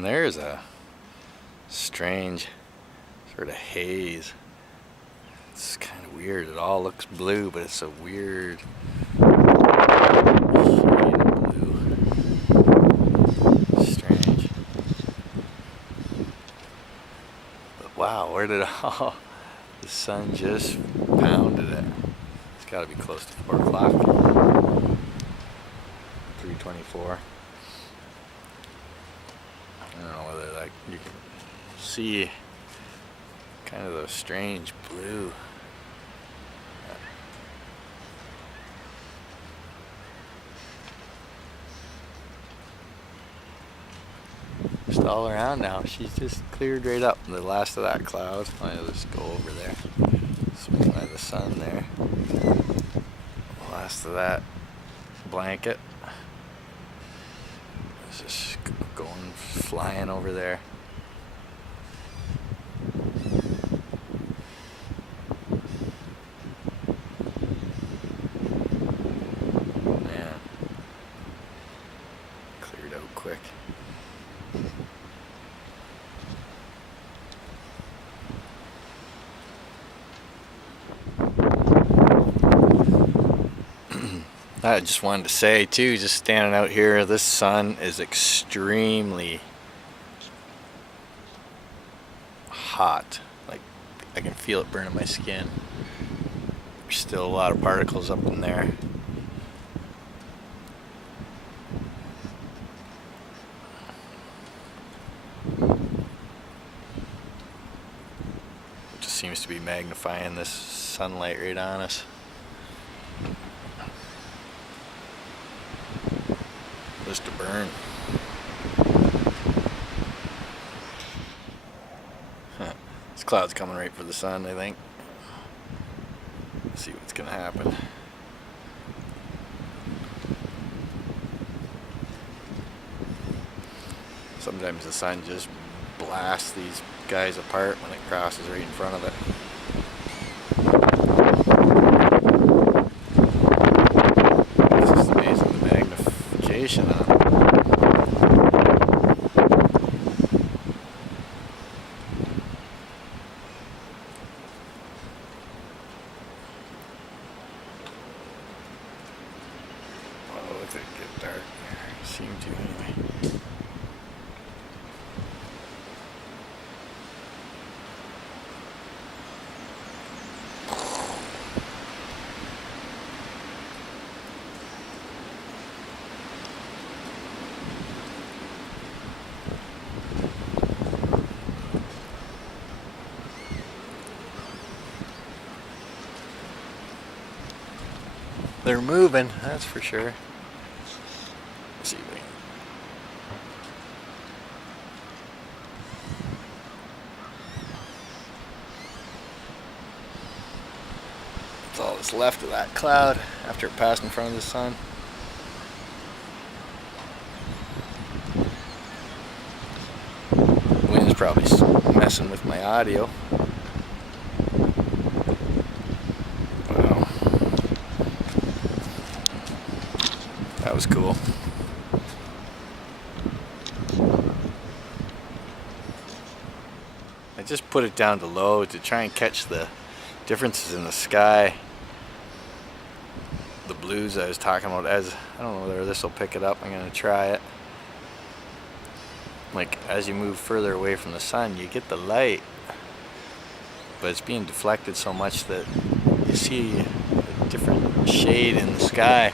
Man, there's a strange sort of haze. It's kind of weird. It all looks blue, but it's a weird shade of blue. Strange. But wow, where did all the sun just pounded it? It's got to be close to 4 o'clock. 3:24. I don't know whether that you can see kind of the strange blue. Just all around now. She's just cleared right up. The last of that cloud. I'll just go over there. Swing by the sun there. The last of that blanket. It's just going flying over there. Man, cleared out quick. I just wanted to say too, just standing out here, this sun is extremely hot. Like, I can feel it burning my skin. There's still a lot of particles up in there. It just seems to be magnifying this sunlight right on us. Just to burn. This cloud's coming right for the sun, I think. Let's see what's gonna happen. Sometimes the sun just blasts these guys apart when it crosses right in front of it. It's just amazing the magnification on it. Oh, look at it get dark. Seem to anyway. They're moving, that's for sure. Let's see if we can. That's all that's left of that cloud after it passed in front of the sun. Wind's probably messing with my audio. Wow. That was cool. I just put it down to low to try and catch the differences in the sky. The blues I was talking about, as I don't know whether this will pick it up. I'm gonna try it. Like, as you move further away from the sun, you get the light, but it's being deflected so much that you see a different shade in the sky.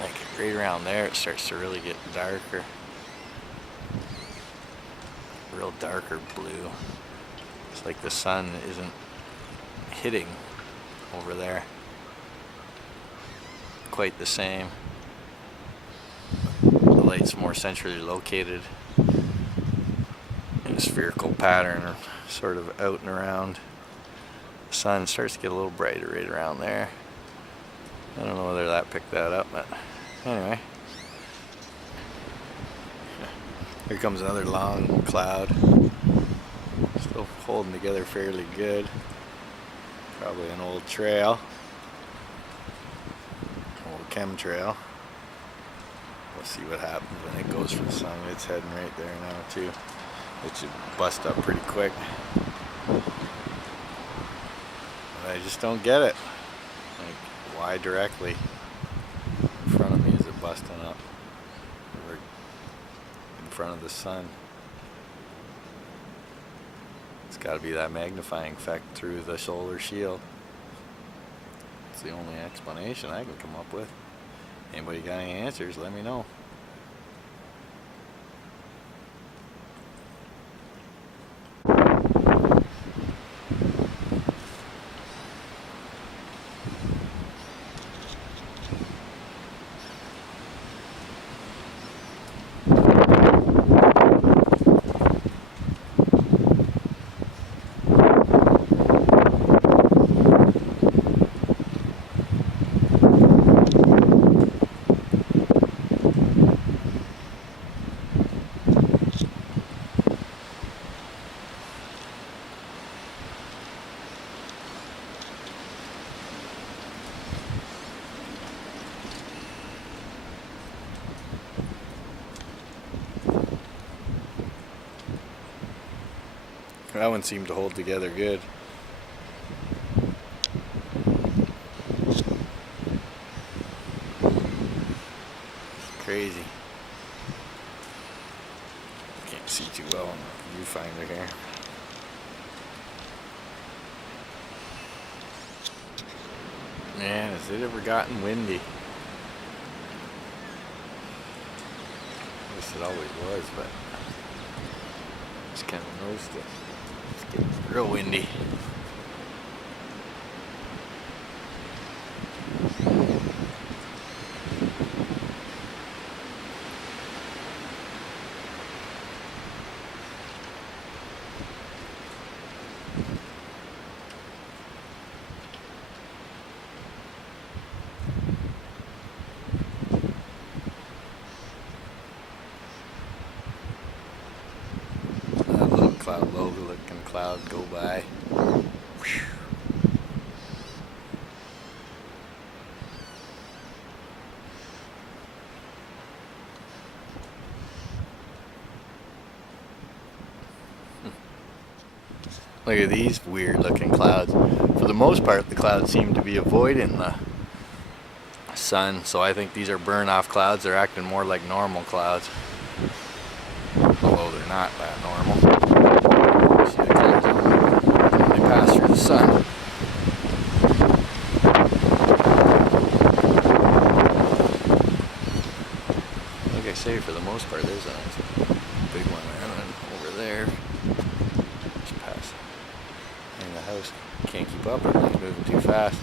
Like right around there, it starts to really get darker. Real darker blue. It's like the sun isn't hitting over there quite the same. The light's more centrally located in a spherical pattern, sort of out and around. The sun starts to get a little brighter right around there. I don't know whether that picked that up, but anyway. Here comes another long cloud. Still holding together fairly good. Probably an old trail. Old chemtrail. We'll see what happens when it goes for the sun. It's heading right there now too. It should bust up pretty quick. But I just don't get it. Like, why directly in front of me is it busting up? Or in front of the sun. It's got to be that magnifying effect through the solar shield. It's the only explanation I can come up with. Anybody got any answers, let me know. That one seemed to hold together good. Crazy. Can't see too well on the viewfinder here. Man, has it ever gotten windy? I guess it always was, but just kind of noticed it. It's getting real windy. That little cloud, low-looking cloud go by. Whew. Look at these weird looking clouds. For the most part, the clouds seem to be avoiding the sun, so I think these are burn off clouds. They're acting more like normal clouds, although they're not that normal. See the clouds when they pass through the sun. Like I say, for the most part, there's a nice big one there, and then over there. Just past in the house. Can't keep up, everything's moving too fast.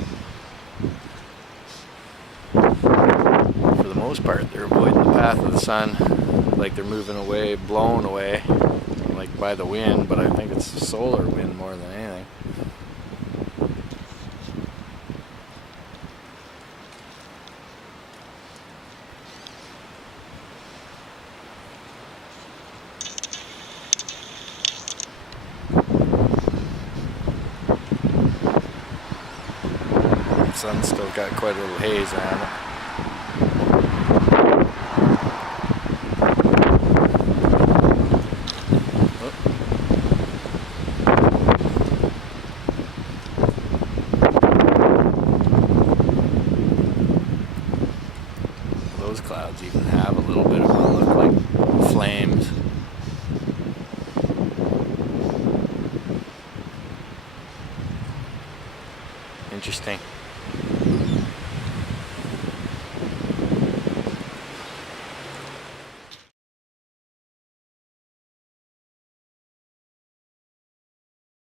For the most part, they're avoiding the path of the sun, like they're moving away, blown away, like by the wind, but I think it's the solar wind more than anything. The sun's still got quite a little haze around it. Those clouds even have a little bit of what look like flames. Interesting.